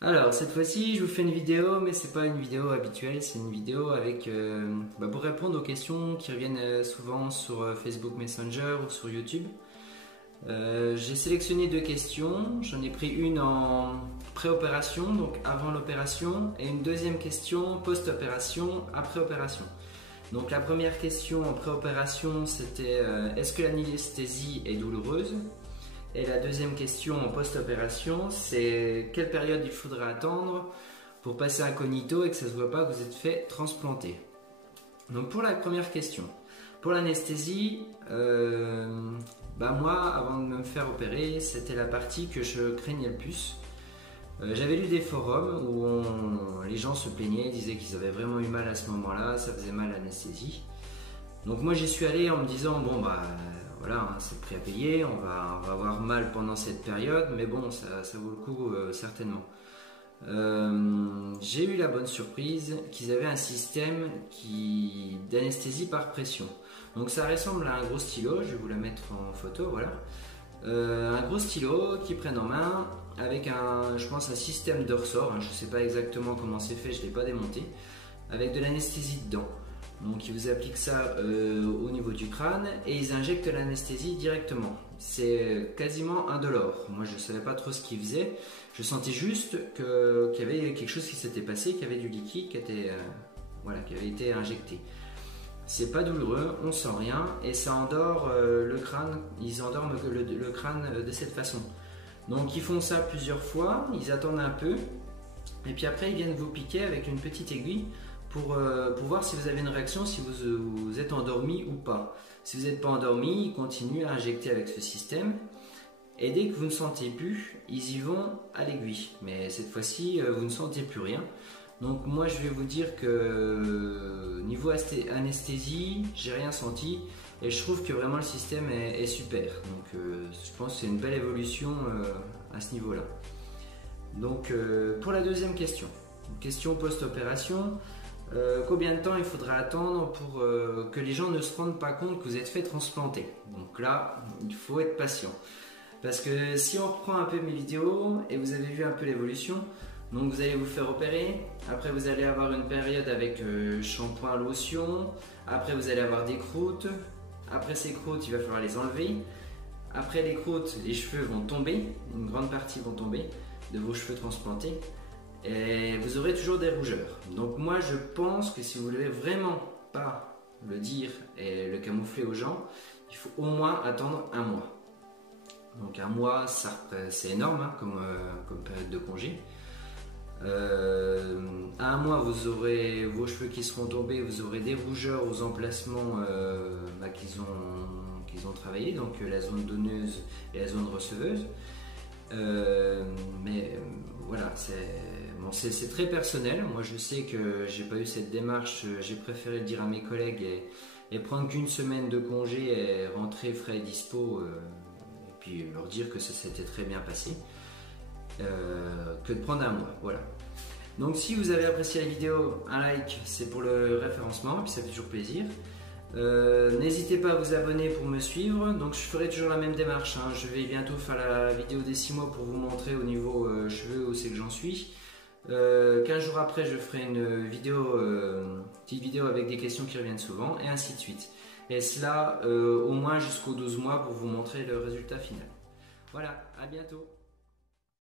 Alors cette fois-ci je vous fais une vidéo, mais c'est pas une vidéo habituelle, c'est une vidéo avec pour répondre aux questions qui reviennent souvent sur Facebook Messenger ou sur YouTube. J'ai sélectionné deux questions, j'en ai pris une en pré-opération, donc avant l'opération, et une deuxième question post-opération, après opération. Donc la première question en pré-opération c'était est-ce que l'anesthésie est douloureuse? Et la deuxième question en post-opération, c'est quelle période il faudra attendre pour passer incognito et que ça ne se voit pas que vous êtes fait transplanter. Donc pour la première question, pour l'anesthésie, moi avant de me faire opérer, c'était la partie que je craignais le plus. J'avais lu des forums où les gens se plaignaient, disaient qu'ils avaient vraiment eu mal à ce moment-là, ça faisait mal à l'anesthésie. Donc moi j'y suis allé en me disant voilà, hein, c'est le prix à payer, on va avoir mal pendant cette période, mais bon, ça vaut le coup certainement. J'ai eu la bonne surprise qu'ils avaient un système d'anesthésie par pression. Donc ça ressemble à un gros stylo, je vais vous la mettre en photo, voilà. Un gros stylo qu'ils prennent en main avec je pense un système de ressort, hein, je ne sais pas exactement comment c'est fait, je ne l'ai pas démonté, avec de l'anesthésie dedans. Donc ils vous appliquent ça au niveau du crâne et ils injectent l'anesthésie directement. C'est quasiment indolore. Moi je ne savais pas trop ce qu'ils faisaient. Je sentais juste qu'il y avait quelque chose qui s'était passé, qu'il y avait du liquide qui avait été injecté. C'est pas douloureux, on sent rien et ça endort le crâne. Ils endorment le crâne de cette façon. Donc ils font ça plusieurs fois, ils attendent un peu et puis après ils viennent vous piquer avec une petite aiguille pour voir si vous avez une réaction, si vous êtes endormi ou pas. Si vous n'êtes pas endormi, ils continuent à injecter avec ce système. Et dès que vous ne sentez plus, ils y vont à l'aiguille. Mais cette fois-ci, vous ne sentez plus rien. Donc moi, je vais vous dire que niveau anesthésie, j'ai rien senti. Et je trouve que vraiment le système est super. Donc je pense que c'est une belle évolution à ce niveau-là. Donc pour la deuxième question post-opération. Combien de temps il faudra attendre pour que les gens ne se rendent pas compte que vous êtes fait transplanter. Donc là, il faut être patient. Parce que si on reprend un peu mes vidéos et vous avez vu un peu l'évolution, donc vous allez vous faire opérer, après vous allez avoir une période avec shampoing, lotion, après vous allez avoir des croûtes, après ces croûtes il va falloir les enlever, après les croûtes les cheveux vont tomber, une grande partie vont tomber de vos cheveux transplantés. Et vous aurez toujours des rougeurs. Donc moi je pense que si vous ne voulez vraiment pas le dire et le camoufler aux gens, il faut au moins attendre un mois. Donc un mois c'est énorme hein, comme période de congé. À un mois vous aurez vos cheveux qui seront tombés, vous aurez des rougeurs aux emplacements qu'ils ont travaillé, donc la zone donneuse et la zone receveuse. Voilà, c'est très personnel. Moi je sais que j'ai pas eu cette démarche, j'ai préféré le dire à mes collègues et prendre qu'une semaine de congé et rentrer frais et dispo et puis leur dire que ça s'était très bien passé que de prendre un mois, voilà. Donc si vous avez apprécié la vidéo, un like c'est pour le référencement et puis ça fait toujours plaisir. N'hésitez pas à vous abonner pour me suivre. Donc je ferai toujours la même démarche hein. Je vais bientôt faire la vidéo des 6 mois pour vous montrer au niveau cheveux où c'est que j'en suis. 15 jours après je ferai une petite vidéo avec des questions qui reviennent souvent et ainsi de suite. Et cela au moins jusqu'aux 12 mois pour vous montrer le résultat final. Voilà, à bientôt.